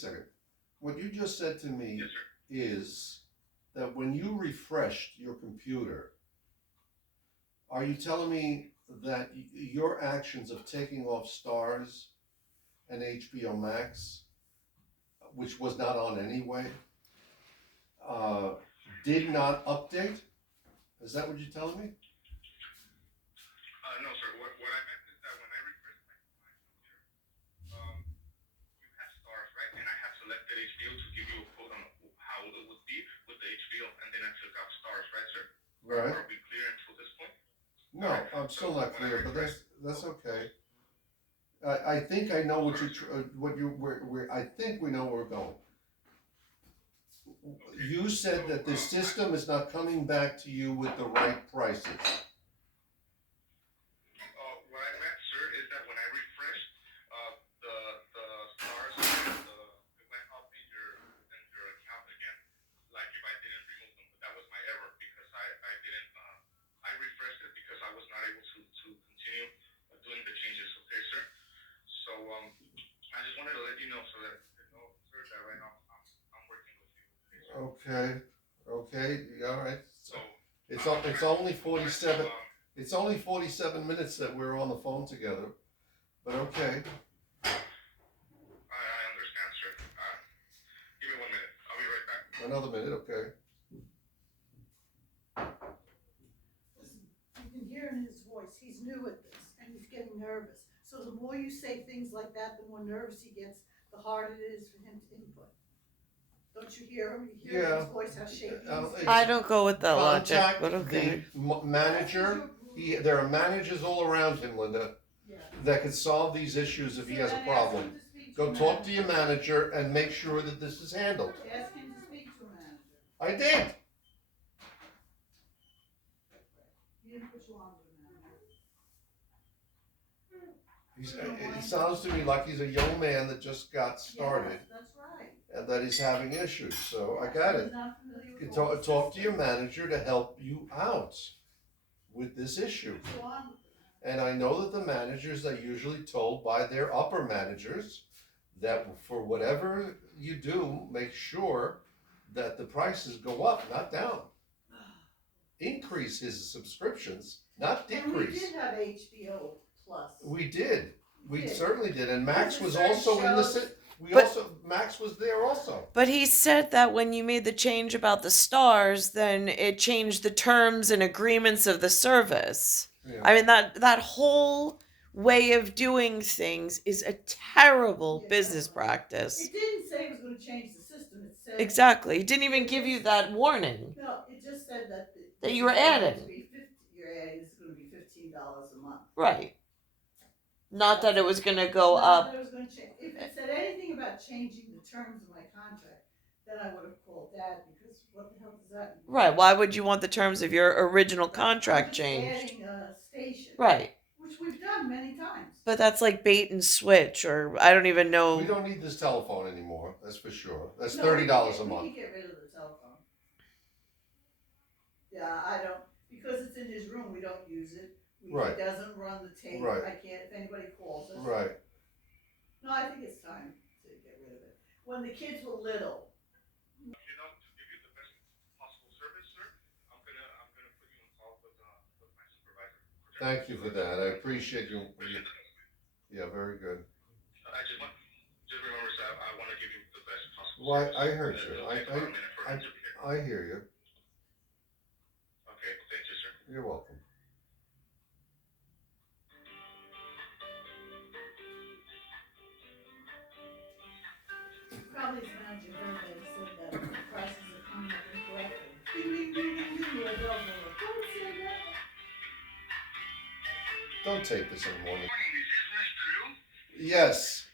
second. What you just said to me Yes, sir. is that when you refreshed your computer, are you telling me that your actions of taking off Stars and HBO Max, which was not on anyway, did not update? Is that what you're telling me? No, sir. What I meant is that when I refreshed my computer, you had stars, right? And I had selected HBO to give you a quote on how it would be with the HBO, and then I took out stars, right, sir? Right. Are we clear until this point? No, I'm still not clear, but that's okay. I think I know I think we know where we're going. You said that the system is not coming back to you with the right prices. What I meant, sir, is that when I refreshed, the stars it went up in your account again, like if I didn't remove them. But that was my error because I didn't. I refreshed it because I was not able to continue doing the changes. Okay, sir. So I just wanted to let you know so that you know, sir, that right now I'm working with you. Okay, sir? Okay, all right. So It's only 47. It's only 47 minutes that we're on the phone together, but okay. I understand, sir. Give me 1 minute. I'll be right back. Another minute, okay. Listen, you can hear in his voice, he's new at this, and he's getting nervous. So the more you say things like that, the more nervous he gets, the harder it is for him to input. Don't you hear him? You hear in his voice how shaky he is? I don't go with that logic, Contact but okay. the manager. There are managers all around him, Linda, Yeah. that can solve these issues if he has a problem. Go talk to your manager and make sure that this is handled. Ask him to speak to a manager. I did. He didn't put you on with a manager. It sounds to me like he's a young man that just got started. Yes, that's right. And that he's having issues, so I got it. He's not familiar with You all the talk to your systems. manager to help you out with this issue. Go on with it. And I know that the managers are usually told by their upper managers that for whatever you do, make sure that the prices go up, not down. Increase his subscriptions, not And we decrease. did have HBO Plus. We did. We did. certainly did. And Max Because was certain also in the shows- Max was there also. But he said that when you made the change about the stars, then it changed the terms and agreements of the service. Yeah. I mean, that whole way of doing things is a terrible business practice. It didn't say it was going to change the system. It said Exactly. It didn't even give you that warning. No, it just said that That you were adding. You're adding. This is going to be $15 a month. Right. Not that it was going to go Not up. that it was going to change. If it said anything about changing the terms of my contract, then I would have called Dad because what the hell does that mean? Right. Why would you want the terms of your original contract I'm just changed? adding a station. Right. Which we've done many times. But that's like bait and switch, or I don't even know. We don't need this telephone anymore, that's for sure. That's No, $30 a We month. can get rid of the telephone. Yeah, I don't, because it's in his room, we don't use it. Right. He doesn't run the tape. Right. I can't, if anybody calls us. Right. No, I think it's time to get rid of it. When the kids were little. You know, to give you the best possible service, sir, I'm gonna put you on call with my supervisor. Thank you for that. I appreciate you. Yeah, very good. Just remember, sir, I want to give you the best possible. Well, service. I heard you. It'll take about a minute for him to be here. I hear you. Okay, thank you, sir. You're welcome. Probably his manager heard that he said that the prices are coming up incorrectly. Ding, ding, ding, ding, ding, the bells are like, don't say that. Don't take this in the morning. Good morning, is this Mr. Liu? Yes,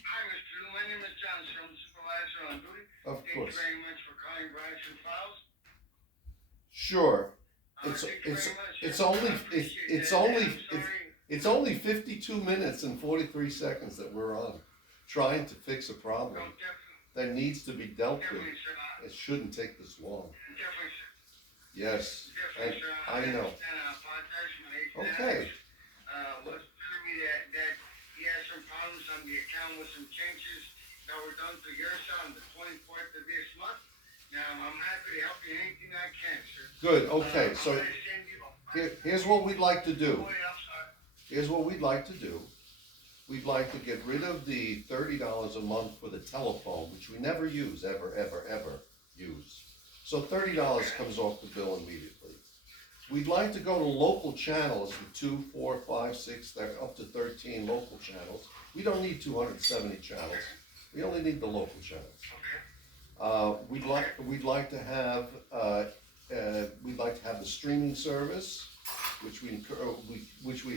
Hi, Mr. Liu, my name is John, sir. I'm the supervisor on duty. of Thank course. you very much for calling Verizon Files. Sure. Thank you very much, sir. I appreciate It's that. only I'm sorry. it's only 52 minutes and 43 seconds that we're on, trying to fix a No, problem definitely, that needs to be dealt with. definitely, sir. It shouldn't take this long. Definitely, sir. Yes, Definitely, sir. I know. understand. I apologize for my ignorance. Okay. Was telling me that he had some problems on the account with some changes. were done to your son on the 24th of this month. Now, I'm happy to help you anything I can, sir. Good, okay, I'm so gonna send you here's what we'd like to do. Oh, yeah, I'm sorry. Here's what we'd like to do. We'd like to get rid of the $30 a month for the telephone, which we never use, ever use. So $30 comes off the bill immediately. We'd like to go to local channels from 2, 4, 5, 6, up to 13 local channels. We don't need 270 channels. We only need the local channels. We'd like to have the streaming service, which we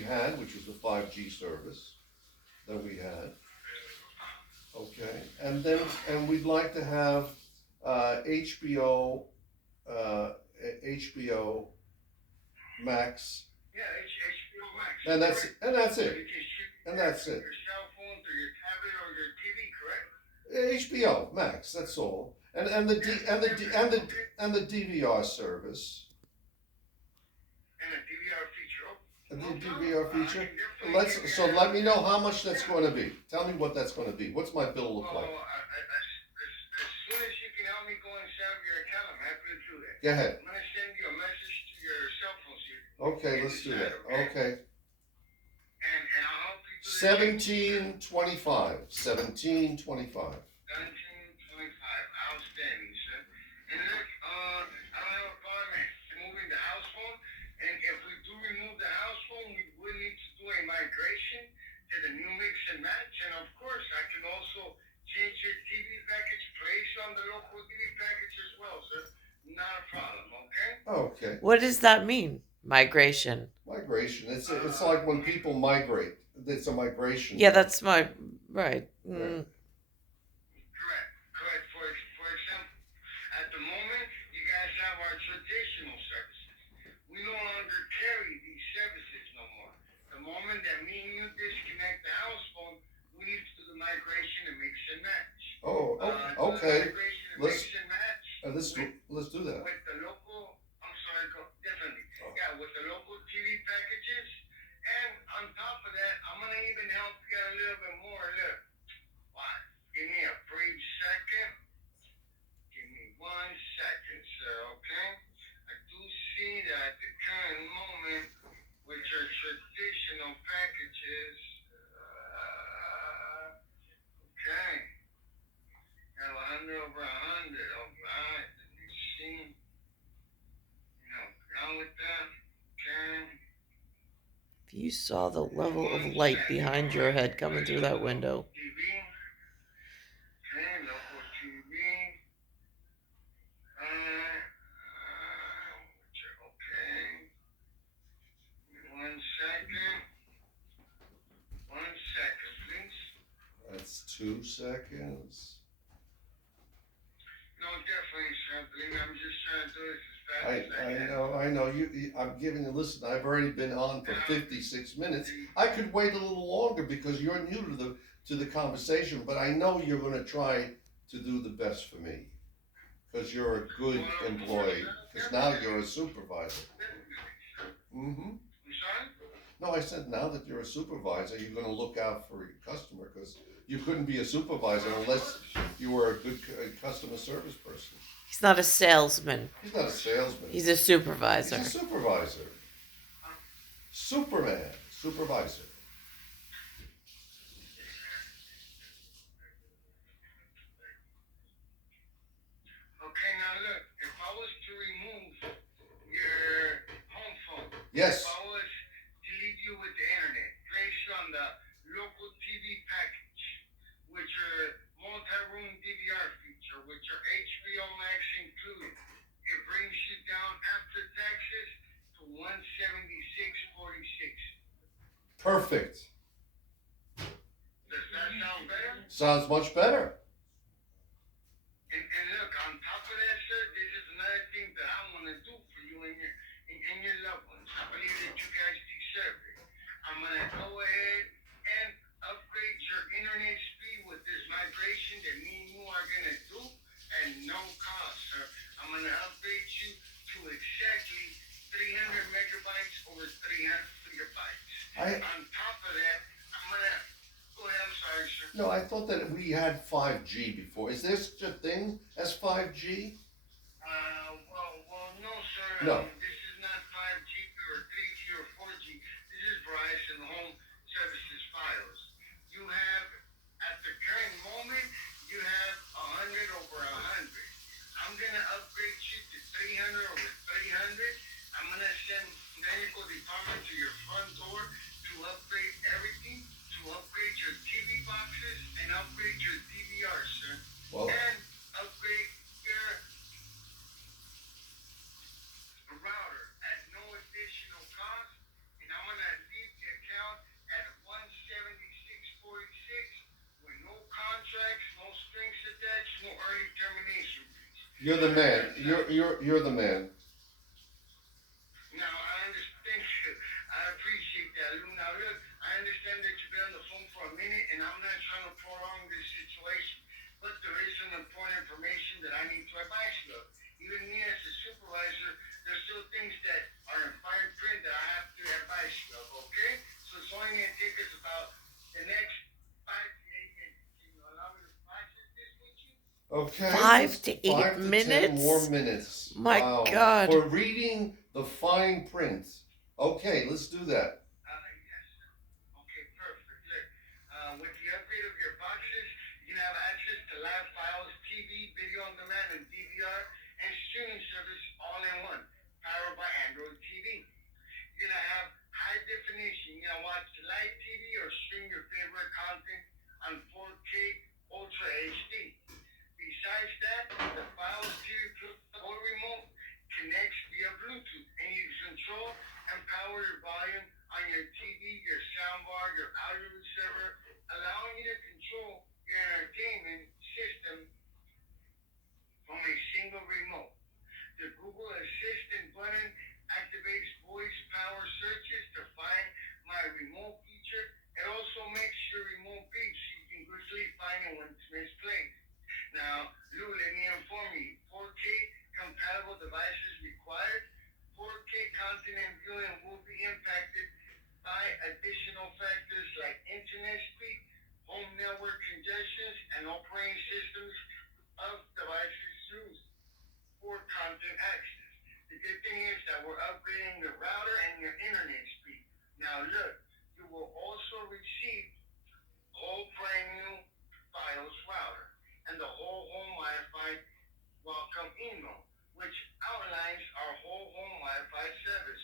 had, which was the 5G service that we had. Okay, and we'd like to have HBO Max, Yeah, HBO Max. and that's correct? it. So you can shoot And that's it. your cell phone through your tablet or your TV, correct? HBO Max, that's all. And the DVR service. And a DVR feature. And No the problem. DVR I feature. can definitely give you Let that. me know how much that's going to be. Tell me what that's going to be. What's my bill look Well, like? as soon as you can help me go and set up your account, I'm happy to do that. Go ahead. I'm gonna send you a message to your cell phone, so you Okay, let's do that. Okay. and I'll help you do the 1725. 1725. 1725. Outstanding, sir. And look, I don't have a problem moving the house phone. And if we do remove the house phone, we would need to do a migration to the new mix and match. And of course, I can also change your TV package, place you on the local TV package as well, sir. Not a problem, okay? Okay. What does that mean? Migration. Migration. It's like when people migrate. It's a migration. Yeah, that's my right. Right. Correct. For example, at the moment, you guys have our traditional services. We no longer carry these services no more. The moment that me and you disconnect the house phone, we need to do the migration and mix and match. Oh, Do okay. the migration and Let's- mix and match Let's do that. with the local. I'm sorry, definitely. Yeah, with the local TV packages. And on top of that, I'm gonna even help you get a little bit more. Look, what? Give me a brief second. Give me 1 second, sir. Okay. I do see that at the current moment, with your traditional packages. Okay. Got 100 over 100. Alright. Let me see. Down with that. Okay. If you saw the level of light behind your head coming through that window. TV. Okay, local TV. Okay. 1 second. 1 second, please. That's 2 seconds. No, definitely, sir. Believe me, I'm just trying to do this as fast as I can. I know. I'm giving you. Listen, I've already been on for 56 minutes. I could wait a little longer because you're new to the conversation, but I know you're going to try to do the best for me because you're a good employee. Because now you're a supervisor. Mm-hmm. I'm sorry? No, I said now that you're a supervisor, you're going to look out for your customer because you couldn't be a supervisor unless you were a good customer service person. He's not a salesman. He's not a salesman. He's a supervisor. He's a supervisor. Superman. Supervisor. Okay, now look, if I was to remove your home phone, Yes. if I was to leave you with the internet, place you on the local TV package, with your multi-room DVR feature, with your HBO Max included, it brings you down after taxes to $176.46. Perfect. Does that sound better? Sounds much better. And look, on top of that, sir, this is another thing that I want to do for you and your loved ones. I believe that you guys deserve it. I'm going to go ahead and upgrade your internet speed with this migration that me and you are going to do at no cost, sir. I'm going to upgrade you to exactly 300 megabytes over 300 gigabytes. On top of that, I'm going to... Go ahead, I'm sorry, sir. No, I thought that we he had 5G before. Is there such a thing as 5G? Well, no, sir. No. This is not 5G or 3G or 4G. This is Verizon Home Services Files. You have, at the current moment, you have 100 over 100. I'm gonna upgrade you to 300 over 300. I'm gonna send medical department to your front door to upgrade everything, to upgrade your TV boxes and upgrade your DVR, sir. Well, And upgrade your router at no additional cost, and I'm gonna leave the account at 176.46 with no contracts, no strings attached, no early termination fees. you're the man. You're the man. Now I understand you. I appreciate that, Lou. Now look, I understand that you've been on the phone for a minute, and I'm not trying to prolong this situation, but there is some important information that I need to advise you of. Even me as a supervisor, there's still things that are in fine print that I have to advise you of, okay? So it's only going to take us about the next 5 to 8 minutes. Can you allow me to process this with you? Okay. 5 to 8 5 to 10 minutes? more minutes. My Wow. God. For reading the fine print. Okay, let's do that. Yes, sir. Okay, perfect. Look, with the upgrade of your boxes, you can have access to live files, TV, video on demand, and DVR, and streaming service all in one, powered by Android TV. You're gonna have high definition. You're gonna watch live TV or stream your favorite content on 4K Ultra HD. Besides that, the Files TV Pro remote connects via Bluetooth, and you can control and power your volume on your TV, your soundbar, your audio receiver, allowing you to control your entertainment system from a single remote. The Google Assistant button activates voice power searches to find my remote feature. It also makes your remote beep so you can quickly find it when it's misplaced. Now, Lou, let me inform you, 4K compatible devices required. 4K content and viewing will be impacted by additional factors like internet speed, home network congestions, and operating systems of devices used for content access. The good thing is that we're upgrading the router and your internet speed. Now look, you will also receive whole brand new Files router and the whole home Wi-Fi welcome email, which outlines our whole home Wi-Fi service.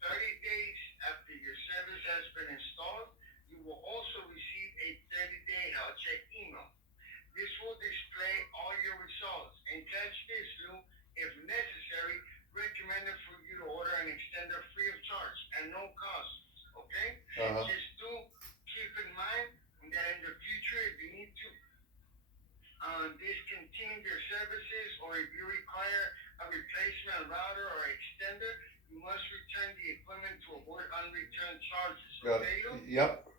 30 days after your service has been installed, you will also receive a 30-day health check email. This will display all your results. And catch this, Lou, if necessary, recommended for you to order an extender free of charge and no cost. Okay? Just do keep in mind that in the future, if you need to discontinue your services or if you require a replacement router or extender, you must return the equipment to avoid unreturned charges. Okay, Lou? Yep.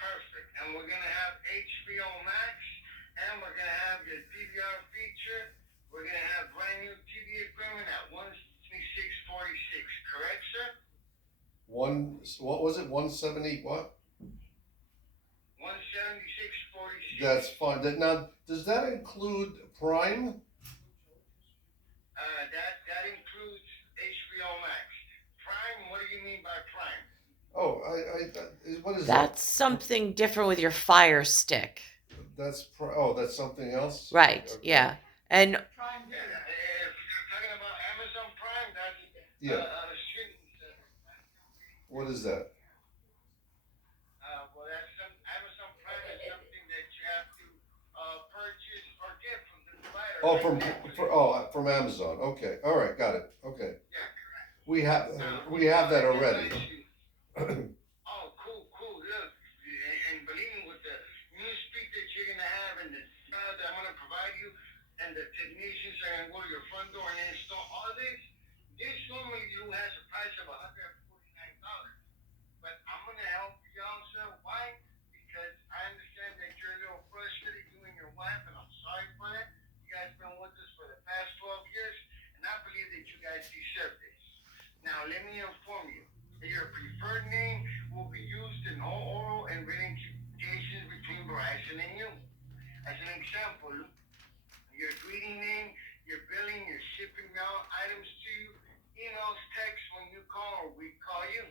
Perfect. And we're going to have HBO Max, and we're going to have your DVR feature. We're going to have brand new TV equipment at 176.46. Correct, sir? What was it? 170 what? 176.46. That's fine. Now, does that include Prime? That includes HBO Max. Prime, what do you mean by Prime? Oh, what is That's something different with your Fire Stick. that? That's something else? Right, Okay. yeah. And Prime Yeah, Video. if you're talking about Amazon Prime, that's Yeah. streaming service. What is that? Well, Amazon Prime is something that you have to purchase or get from the provider. Oh, like Netflix. from Amazon. Okay. All right. Got it. Okay. Yeah, correct. We have that already. Oh, cool. Look, and believe me, with the new speed that you're gonna have and the file that I'm gonna provide you, and the technicians are gonna go to your front door and install all this. This normally has a price of $149, but I'm gonna help you out, sir. Why? Because I understand that you're a little frustrated, you and your wife, and I'm sorry for that. You guys been with us for the past 12 years, and I believe that you guys deserve this. Now, let me inform you that your preferred name will be used in all oral and written communications between listening you. As an example, your greeting name, your billing, your shipping out items to you, emails, text when you call or we call you.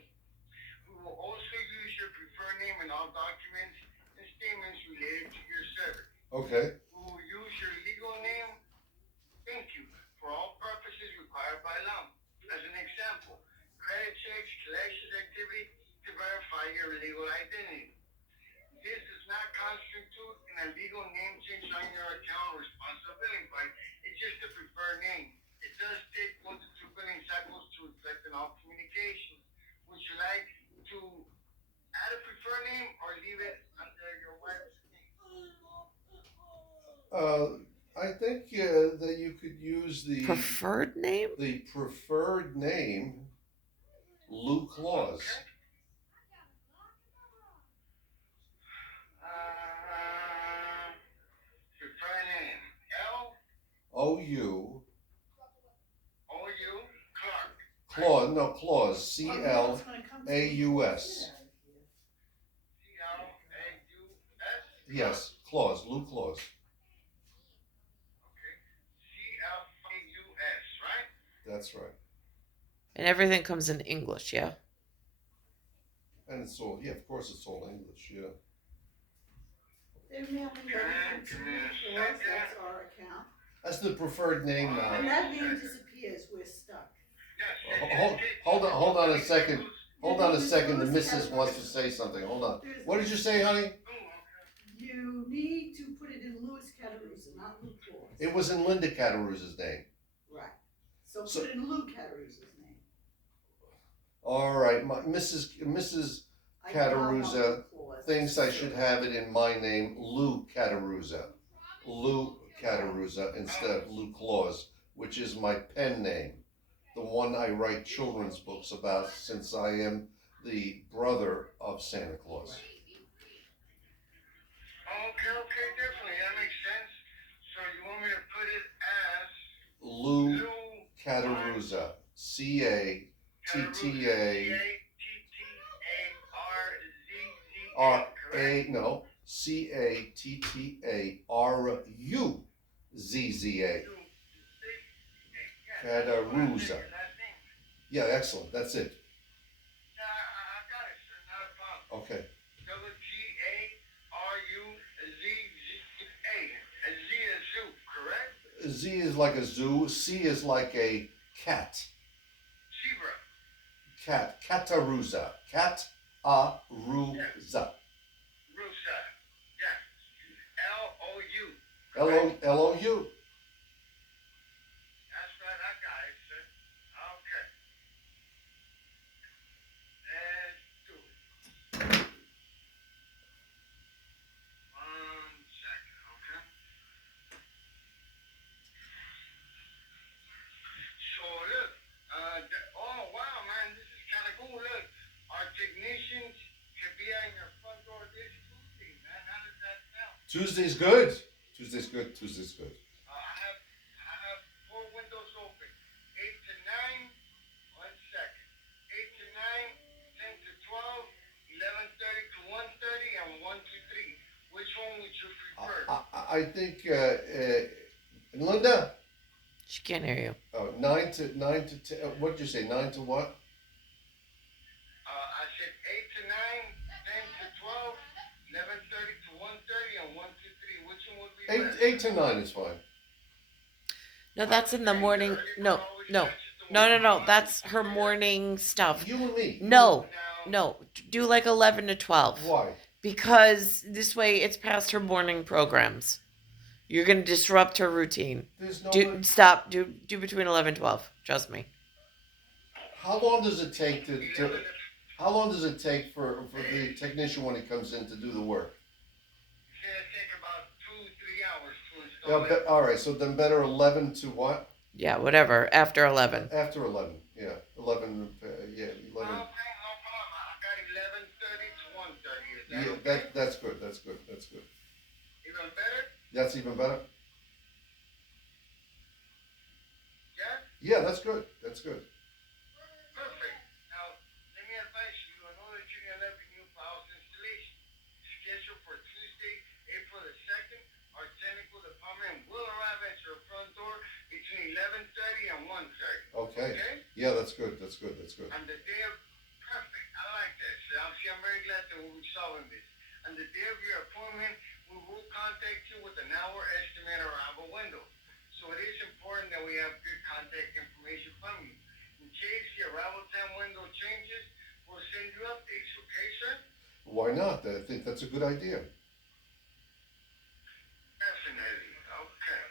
We will also use your preferred name in all documents and statements related to your service. Okay. We will use your legal name, thank you, for all purposes required by law. As an example, credit checks, collections activity to verify your legal identity. This does not constitute an illegal name change on your account or responsibility, but it's just a preferred name. It does take 1 to 2 billing cycles to reflect in all communications. Would you like to add a preferred name or leave it under your wife's name? I think that you could use the Preferred name? the preferred name, Lou Claus. Okay. Preferred name O-U, O-U Clark. Claus, no, Claus, Well, C-L-A-U-S. it's gonna come to C-L-A-U-S. Yes, Claus, Lou Claus. Okay. C-L-A-U-S, right? That's right. And everything comes in English, yeah? And it's all, yeah, of course it's all English, yeah. They're mailing everything to Lou Claus, that's our account. That's the preferred name now. When that name disappears, we're stuck. Hold on a second. Hold on a second, the missus wants to say something, hold on. What did you say, honey? You need to put it in Louis Cattaruzza, not Lou Claus. It was in Linda Cattaruzza's name. Right. So So- put in Lou Cattaruzza's name. All right, Mrs. I call him Cattaruzza Lou Claus. thinks I should have it in my name, Lou Cattaruzza. Lou Cattaruzza instead of Lou Claus, which is my pen name. The one I write children's books about since I am the brother of Santa Claus. Okay, definitely, that makes sense. So you want me to put it as Lou Lou Cattaruzza, C-A-T-T-A. C-A-T-T-A-R-Z-Z-A, correct? No, C-A-T-T-A-R-U-Z-Z-A. Cattaruzza. Yeah, excellent. That's it. Yeah, I got it, sir. Not a problem. Okay. W-G-A-R-U-Z-Z-A. A Z is zoo, correct? Z is like a zoo. C is like a cat. Zebra. Cat. Cattaruzza. Cat-a-ru-za. Rusa. Yeah. L-O-U. L-O-U. That's right, I got it, sir. Okay. Let's do it. 1 second, okay? So look, oh wow, man, this is kind of cool. Look, our technicians could be at your front door this Tuesday, man. How does that sound? Tuesday's good. Tuesday's good. Tuesday's good. I have 4 windows open. 8 to 9. 1 second. 8 to 9, 10 to 12, 11:30 to 1:30, and 1 to 3. Which one would you prefer? I think, Linda? She can't hear you. Oh, 9 to 10. What did you say? 9 to what? I said 8 to 9, 10 to 12, 11:30 to 1:30, and 1 to 3. Which one would be best? 8 to 9 is fine. No, that's in the morning. No. That's her morning stuff. You and me. No. Do like 11 to 12. Why? Because this way it's past her morning programs. You're going to disrupt her routine. There's no. Do between 11 and 12. Trust me. How long does it take How long does it take for the technician when he comes in to do the work? It's going to take about 2-3 hours to install it. All right. So then better 11 to what? Yeah, whatever. After 11. After 11. Yeah, 11. Yeah, 11. Okay, no problem. I got 11:30 to 1:30. Is that Yeah, okay? that's good. That's good. Even better? That's even better. Yeah? Yeah, that's good. Perfect. Now, let me advise you, I know that you're going to have a new house installation. Scheduled for Tuesday, April Yeah, that's good, that's good, that's good. On the day of, perfect, I like that. So I'm very glad that we'll be solving this. On the day of your appointment, we will contact you with an hour estimate arrival window. So it is important that we have good contact information from you. In case the arrival time window changes, we'll send you updates, okay, sir? Why not? I think that's a good idea. Definitely, okay.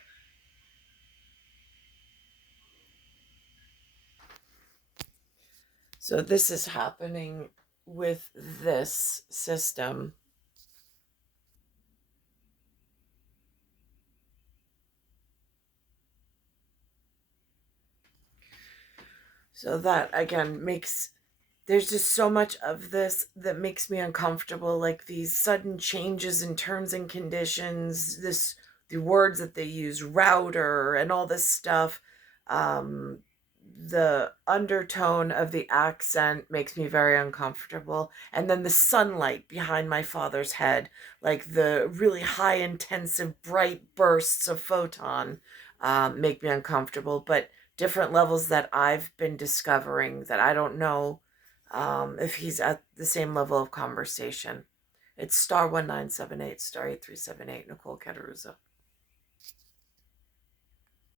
So this is happening with this system. So that again makes, there's just so much of this that makes me uncomfortable, like these sudden changes in terms and conditions, the words that they use, router and all this stuff. The undertone of the accent makes me very uncomfortable, and then the sunlight behind my father's head, like the really high intensive bright bursts of photon, make me uncomfortable. But different levels that I've been discovering that I don't know if he's at the same level of conversation. It's star 1978, star 8378, Nicole Cattaruzza.